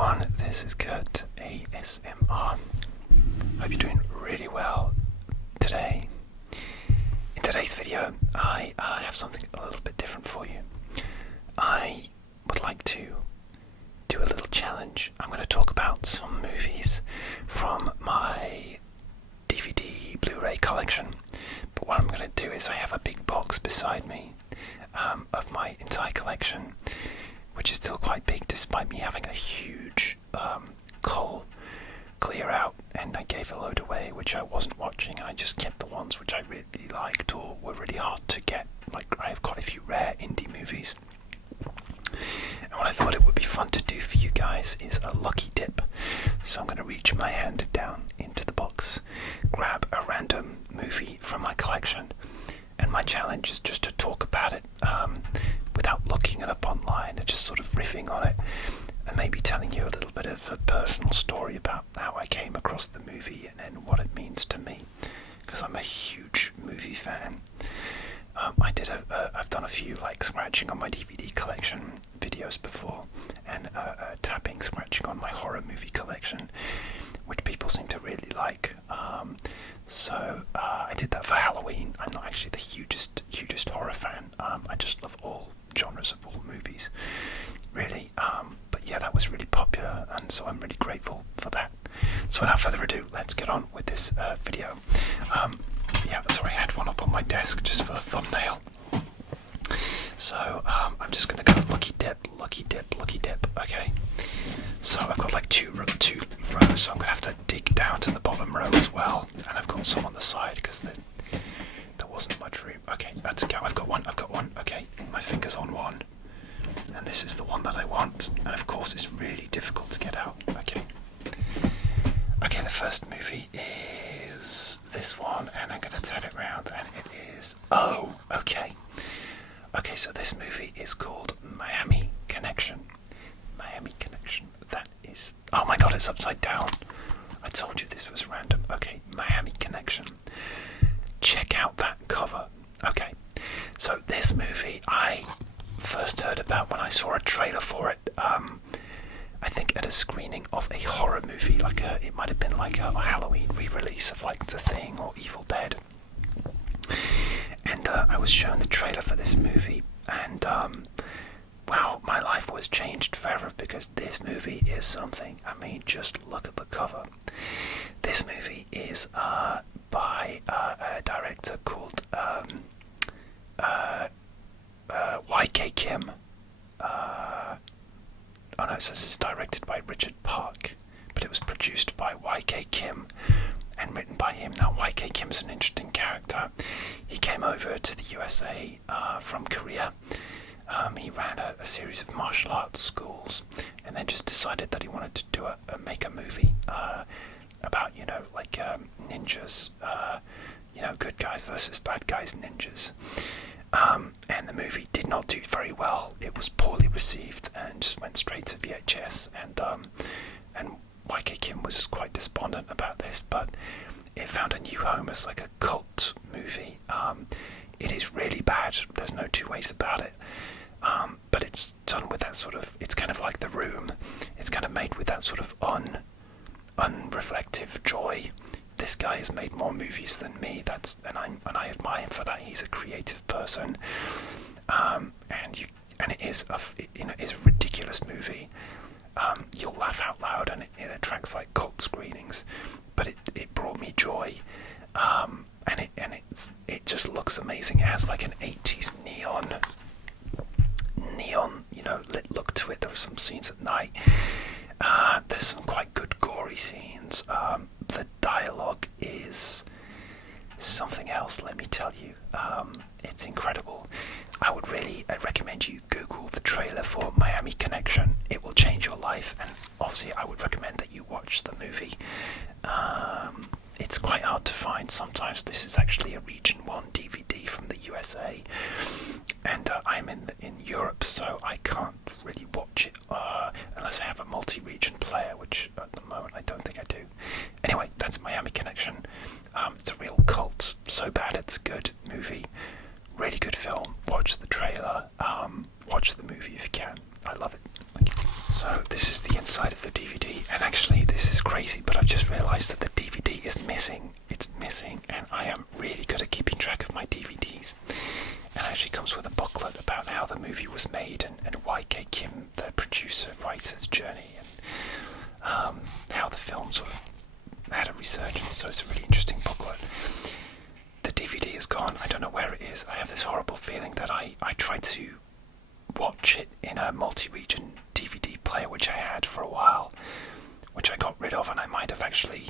everyone, this is Kurt ASMR. Hope you're doing really well today. In today's video, I have something a little bit different for you. I would like to do a little challenge. I'm going to talk about some movies from my DVD Blu-ray collection. But what I'm going to do is I have a big box beside me of my entire collection, which is still quite big despite me having a huge cull clear out, and I gave a load away which I wasn't watching, and I just kept the ones which I really liked or were really hard to get. Like, I have quite a few rare indie movies, and what I thought it would be fun to do for you guys is a lucky dip. So I'm going to reach my hand down into the box, grab a random movie from my collection, and my challenge is just to talk about it without looking it up online, and just sort of riffing on it, and maybe telling you a little bit of a personal story about how I came across the movie and what it means to me, because I'm a huge movie fan. I've done a few like scratching on my DVD collection videos before, and tapping, scratching on my horror movie collection, which people seem to really like. So I did that for Halloween. I'm not actually the hugest horror fan. I just love all genres of all movies, really. But yeah, that was really popular, and so I'm really grateful for that. So without further ado, let's get on with this video. Yeah, sorry, I had one up on my desk just for a thumbnail. So I'm just gonna go lucky dip. Okay. So I've got like two rows, so I'm gonna have to dig down to the bottom row as well, and I've got some on the side because there wasn't much room. Okay, let's go. I've got one. Okay, my finger's on one, and this is the one that I want, and of course it's really difficult to get out. Okay, the first movie is this one, and I'm gonna turn it around, and it is, okay, so this movie is called Miami Connection. That is, oh my god, it's upside down. I told you this was random. Okay, Miami Connection. Check out that cover. Okay, so this movie I first heard about when I saw a trailer for it. I think at a screening of a horror movie, it might have been like a Halloween re-release of like The Thing or Evil Dead. And I was shown the trailer for this movie, and wow, my life was changed forever, because this movie is something. I mean, just look at the cover. This movie is by a director called Y.K. Kim. Oh no, it says it's directed by Richard Park, but it was produced by Y.K. Kim and written by him. Now, Y.K. Kim is an interesting character. He came over to the USA from Korea. He ran a series of martial arts schools, and then just decided that he wanted to make a movie about, ninjas, good guys versus bad guys ninjas. And the movie did not do very well. It was poorly received and just went straight to VHS, and Y.K. Kim was quite despondent about this, but it found a new home as like a cult movie. It is really bad, there's no two ways about it, but it's done with that sort of, it's kind of like The Room. It's kind of made with that sort of unreflective joy. This guy has made more movies than me. And I admire him for that. He's a creative person, and it is a ridiculous movie. You'll laugh out loud, and it attracts like cult screenings. But it brought me joy, and it just looks amazing. It has like an 80s neon lit look to it. There were some scenes at night. There's some quite good gory scenes. The dialogue is something else, let me tell you. It's incredible. I recommend you Google the trailer for Miami Connection. It will change your life, and obviously I would recommend that you watch the movie. It's quite hard to find sometimes. This is actually a Region 1 DVD from the USA, and I'm in Europe, so I can't really watch it unless I have a multi-region player, which at the moment I don't think I do. Anyway, that's Miami Connection. It's a real cult, so bad it's good movie. Really good film. Watch the trailer, watch the movie if you can. I love it. So this this is the inside of the DVD, and actually this is crazy, but I've just realised that the DVD is missing. It's missing, and I am really good at keeping track of my DVDs. And it actually comes with a booklet about how the movie was made and Y.K. Kim, the producer, writer's journey, and how the film sort of had a resurgence. So it's a really interesting booklet. The DVD is gone. I don't know where it is. I have this horrible feeling that I tried to watch it in a multi-region DVD player, which I had for a while, which I got rid of, and I might have actually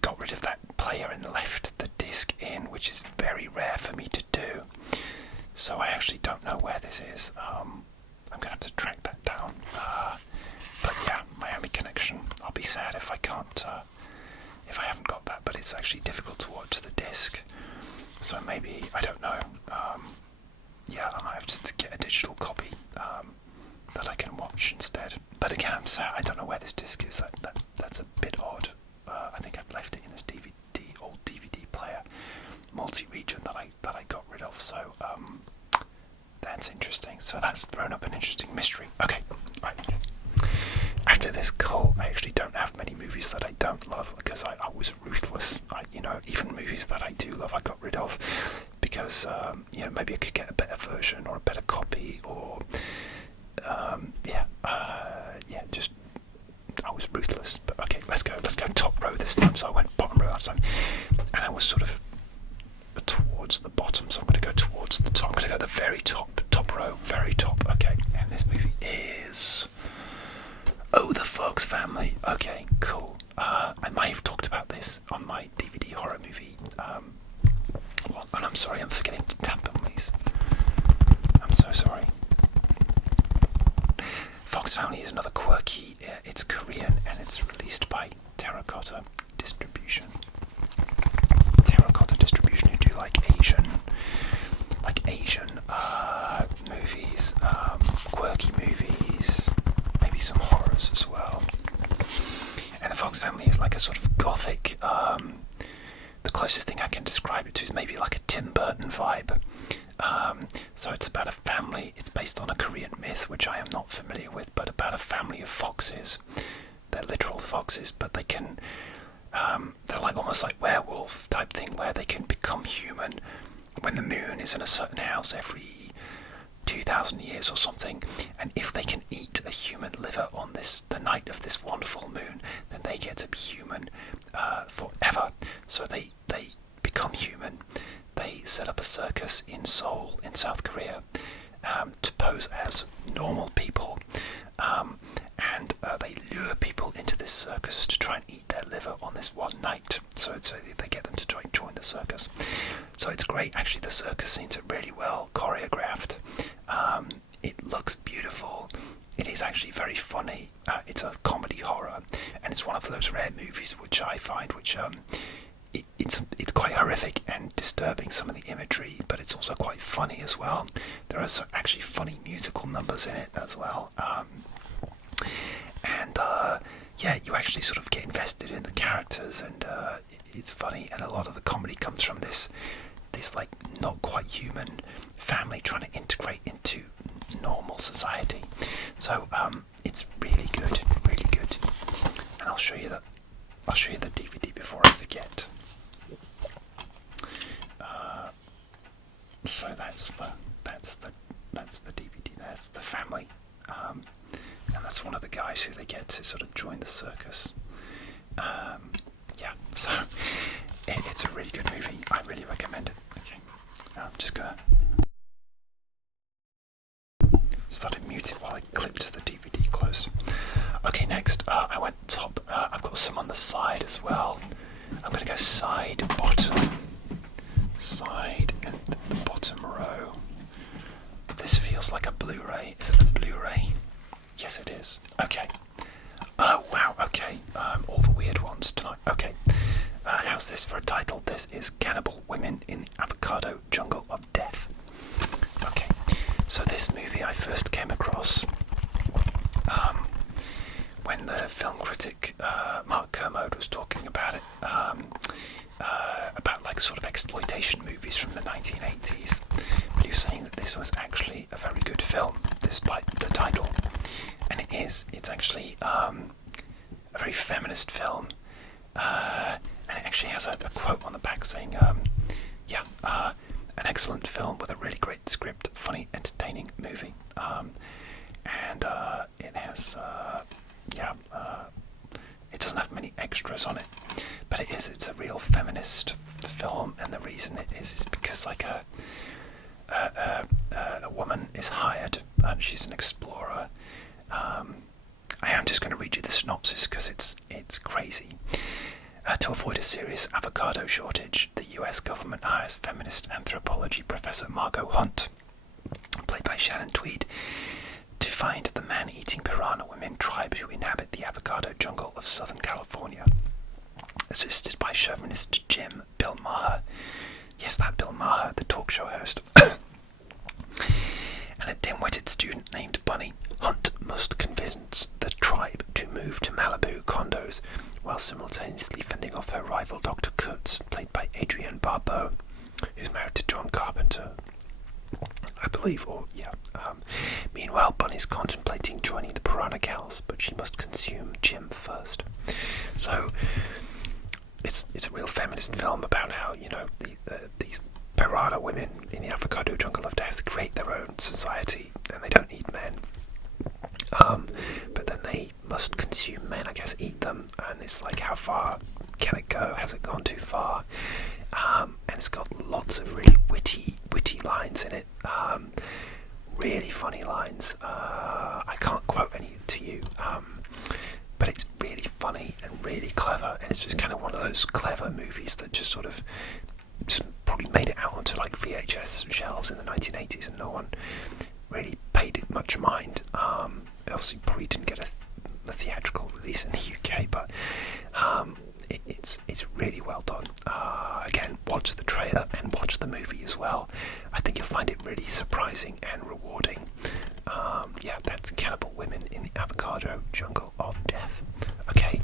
got rid of that player and left the disc in, which is very rare for me to do. So I actually don't know where this is. I'm going to have to track that down. But yeah, Miami Connection. I'll be sad if I can't, if I haven't got that, but it's actually difficult to watch the disc. So maybe, I don't know. Yeah, I might have to get a digital copy that I can watch instead. But again, I'm sad. I don't know where this disc is. That's a bit odd. I think I've left it in this old DVD player, multi-region that I got rid of. So that's interesting. So that's thrown up an interesting mystery. Okay, right. After this call, I actually don't have many movies that I don't love because I was ruthless. Even movies that I do love, I got rid of because maybe I could get a better version or a better copy, or just I was ruthless. But okay, let's go top row this time. So I went bottom row last time, and I was sort of towards the bottom. So I'm going to go towards the top. I'm going to go the very top row, very top. Okay, and this movie is The Fox Family. Okay, cool. I might have talked about this on my DVD horror movie. And I'm sorry, I'm forgetting to tap on these. I'm so sorry. Fox Family is another quirky, it's Korean, and it's released by Terracotta Distribution. Terracotta Distribution, who do like Asian movies, quirky movies, maybe some horrors as well. And the Fox Family is like a sort of gothic, the closest thing I can describe it to is maybe like a Tim Burton vibe. So it's about a family. It's based on a Korean myth, which I am not familiar with, but about a family of foxes. They're literal foxes, but they can, they're like almost like werewolf type thing, where they can become human when the moon is in a certain house every 2,000 years or something. And if they can eat a human liver on the night of this one full moon, then they get to be human forever. So they become human. They set up a circus in Seoul, in South Korea, to pose as normal people, and they lure people into this circus to try and eat their liver on this one night. So they get them to join the circus. So it's great. Actually, the circus scenes are really well choreographed. It looks beautiful. It is actually very funny. It's a comedy horror, and it's one of those rare movies which I find it's quite horrific and disturbing, some of the imagery, but it's also quite funny as well. There are actually funny musical numbers in it as well. You actually sort of get invested in the characters, and it's funny, and a lot of the comedy comes from this like not quite human family trying to integrate into normal society. So it's really good, and I'll show you the DVD before I forget. So that's the DVD. That's the family, and that's one of the guys who they get to sort of join the circus. So it's a really good movie. I really recommend it. Okay, I'm just gonna started muted while I clipped the DVD closed. Okay, next I went top. I've got some on the side as well. I'm gonna go side, bottom, side, and the bottom row. This feels like a Blu-ray. Is it a Blu-ray? Yes, it is. Okay. Oh wow. Okay. All the weird ones tonight. Okay. How's this for a title? This is Cannibal Women in the Avocado Jungle of Death. Okay. So this movie I first came across when the film critic Mark Kermode was talking about it, about like sort of exploitation movies from the 1980s. But he was saying that this was actually a very good film, despite the title. and it's actually a very feminist film, and it actually has a quote on the back saying, an excellent film with a really great script, funny, entertaining movie, and it has, it doesn't have many extras on it, but it's a real feminist film, and the reason it is because like a woman is hired, and she's an explorer. I am just going to read you the synopsis because it's crazy. To avoid a serious avocado shortage, the US government hires feminist anthropology professor Margot Hunt, played by Shannon Tweed, to find the man-eating piranha women tribe who inhabit the avocado jungle of Southern California. Assisted by chauvinist Jim Bill Maher, yes, that Bill Maher, the talk show host, and a dim-witted student named Bunny, Hunt must convince the tribe to move to Malibu condos while simultaneously fending off her rival Dr. Kurtz, played by Adrienne Barbeau, who's married to John Carpenter, I believe, meanwhile, Bunny's contemplating joining the Piranha Gals, but she must consume Jim first. So, it's a real feminist film about how, these piranha women in the avocado jungle have to create their own society, and they don't need men. But then they must consume men, I guess, eat them, and it's like, how far can it go? Has it gone too far? And it's got lots of really witty lines in it, really funny lines. I can't quote any to you, but it's really funny and really clever, and it's just kind of one of those clever movies that just sort of just probably made it out onto like VHS shelves in the 1980s, and no one really paid it much mind. Obviously probably didn't get a theatrical release in the UK, but it's really well done. Again, watch the trailer and watch the movie as well. I think you'll find it really surprising and rewarding. That's Cannibal Women in the Avocado Jungle of Death. Okay,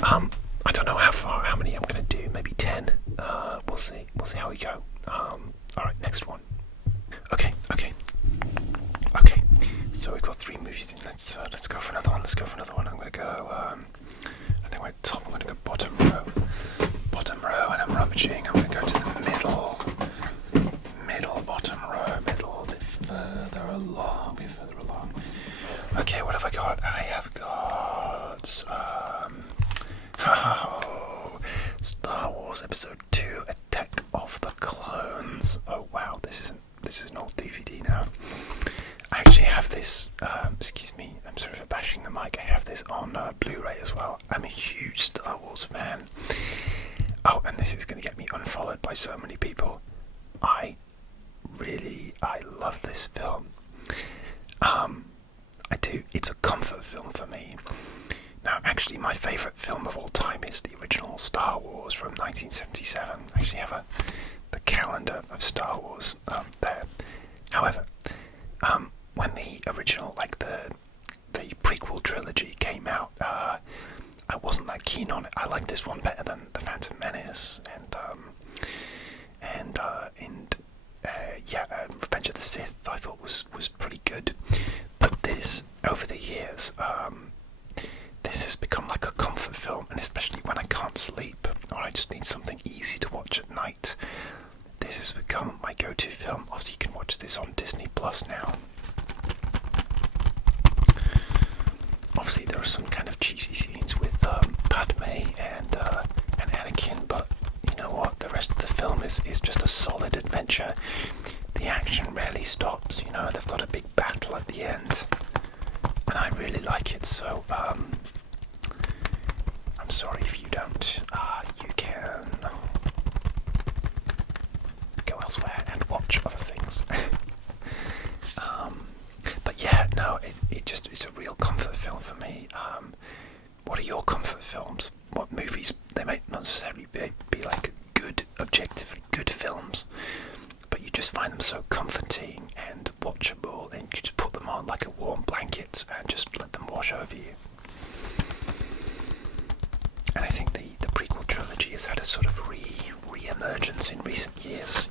I don't know how many I'm going to do. Maybe 10. We'll see how we go. All right, next one. Okay. So we've got 3 movies. Let's go for another one. I'm going to go. I think we're top. I'm going to go bottom row, and I'm rummaging. I'm going to go to the middle, bottom row, a bit further along. Okay, what have I got? I have got Star Wars Episode 2: Attack of the Clones. Oh wow, this is an old DVD now. I actually have this, excuse me, I'm sorry for bashing the mic, I have this on Blu-ray as well. I'm a huge Star Wars fan. Oh, and this is going to get me unfollowed by so many people. I love this film. I do. It's a comfort film for me. Now, actually, my favourite film of all time is the original Star Wars from 1977. I actually have the calendar of Star Wars there. However, when the original, like the prequel trilogy came out, I wasn't that keen on it. I like this one better than The Phantom Menace Revenge of the Sith. I thought was pretty good, but this over the years, this has become like a comfort film, and especially when I can't sleep or I just need something easy to watch at night, this has become my go-to film. Obviously, you can watch this on Disney Plus now. Obviously, there are some kind of cheesy scenes with Padme and Anakin, but you know what? The rest of the film is just a solid adventure. The action rarely stops. They've got a big battle at the end, and I really like it. So, I'm sorry if you don't. You can go elsewhere and watch other things. But yeah, no, it's a real comfort film for me. What are your comfort films? What movies? They might not necessarily be like good, objectively good films, but you just find them so comforting and watchable, and you just put them on like a warm blanket and just let them wash over you. And I think the prequel trilogy has had a sort of re-emergence in recent years,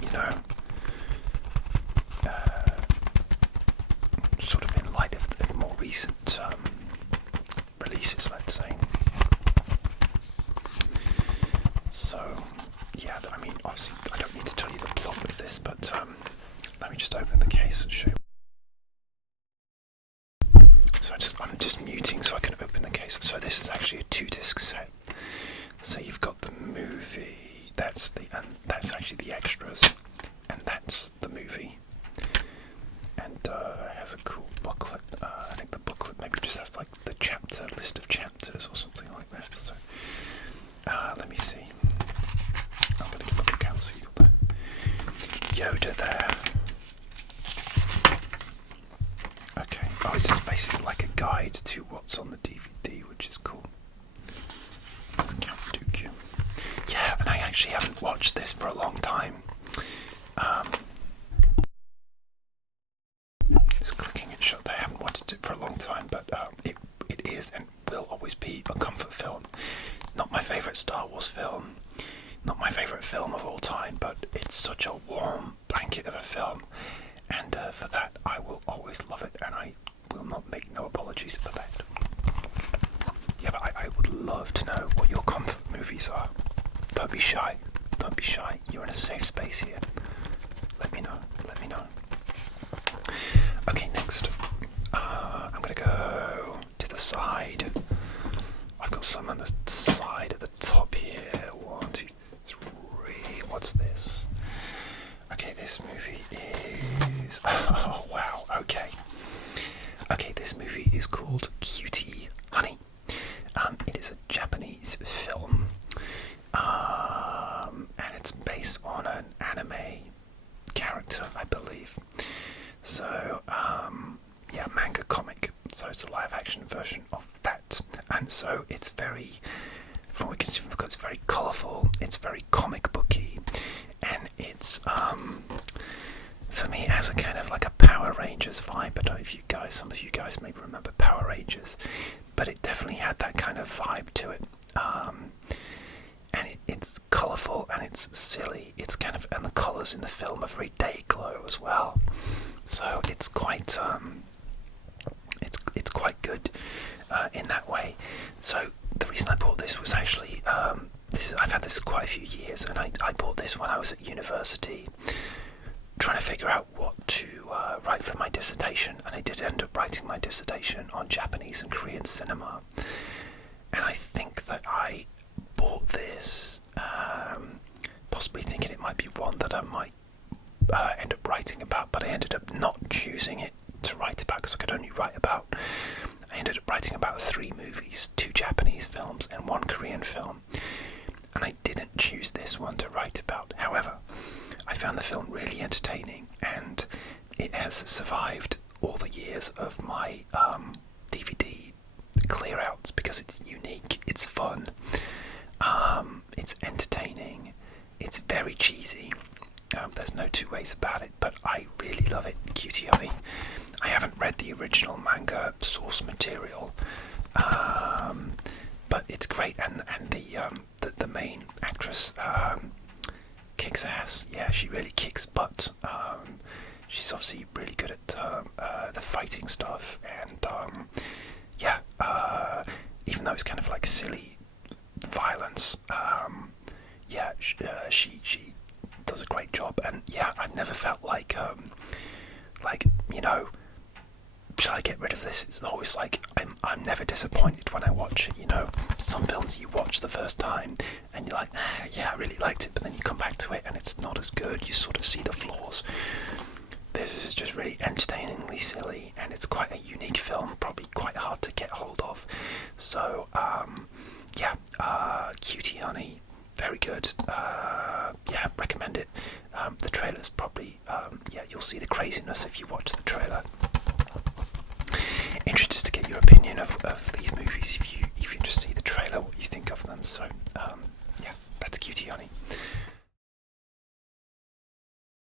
sort of in light of the more recent pieces, let's say. So, yeah, I mean, obviously, I don't need to tell you the plot of this, but let me just open the case and show you. So I'm just muting so I can open the case. So this is actually a 2-disc set. So you've got the movie. That's actually the extras, and that's the movie. And it has a cool booklet. I think the booklet maybe just has like the list of chapters or something like that. So let me see. I'm going to give a look out so you got the Yoda there. Okay. Oh, it's just basically like a guide to what's on the DVD, which is cool. That's Count Dooku. Yeah, and I actually haven't watched this for a long time. Just clicking it shut there. I haven't watched it for a long time, but it is and will always be a comfort film. Not my favourite Star Wars film, not my favourite film of all time, but it's such a warm blanket of a film, and for that I will always love it, and I will not make no apologies for that. Yeah, but I would love to know what your comfort movies are. Don't be shy. Don't be shy. You're in a safe space here. Let me know. Let me know. Okay, next. I'm going to go to the side. I've got some on the side at the top here. 1, 2, 3. What's this? Okay, this movie is... Oh, wow. Okay. Okay, this movie is called Cutie Honey. It is a Japanese film. And it's based on an anime character, I believe. So, yeah, manga comic. So it's a live-action version of that. And so it's very, from what we can see, it's very colourful. It's very comic booky, and it's for me, it has a kind of like a Power Rangers vibe. I don't know if some of you guys maybe remember Power Rangers, but it definitely had that kind of vibe to it. And it's colourful and it's silly. It's kind of, and the colours in the film are very day glow as well. So it's quite it's quite good in that way. So the reason I bought this was actually I've had this quite a few years, and I bought this when I was at university, trying to figure out what to write for my dissertation, and I did end up writing my dissertation on Japanese and Korean cinema. And I think that I bought this possibly thinking it might be one that I might end up writing about, but I ended up not choosing it to write about because I could only write about. I ended up writing about 3 movies, 2 Japanese films and 1 Korean film, and I didn't choose this one to write about. However, I found the film really entertaining, and it has survived all the years of my DVD clear-outs because it's unique, it's fun, it's entertaining, it's very cheesy. There's no two ways about it, but I really love it. Cutie Honey. I haven't read the original manga source material, but it's great, and the main actress kicks ass. Yeah, she really kicks butt. She's obviously really good at the fighting stuff, and yeah, even though it's kind of like silly violence, yeah, she does a great job. And yeah, I've never felt like you know, shall I get rid of this? It's always like I'm never disappointed when I watch it. You know, some films you watch the first time and you're like, yeah, I really liked it, but then you come back to it and it's not as good. You sort of see the flaws. This is just really entertainingly silly, and it's quite a unique film, probably quite hard to get hold of. So yeah, Cutie Honey, very good. Yeah, recommend it. The trailer's probably yeah, you'll see the craziness if you watch the trailer.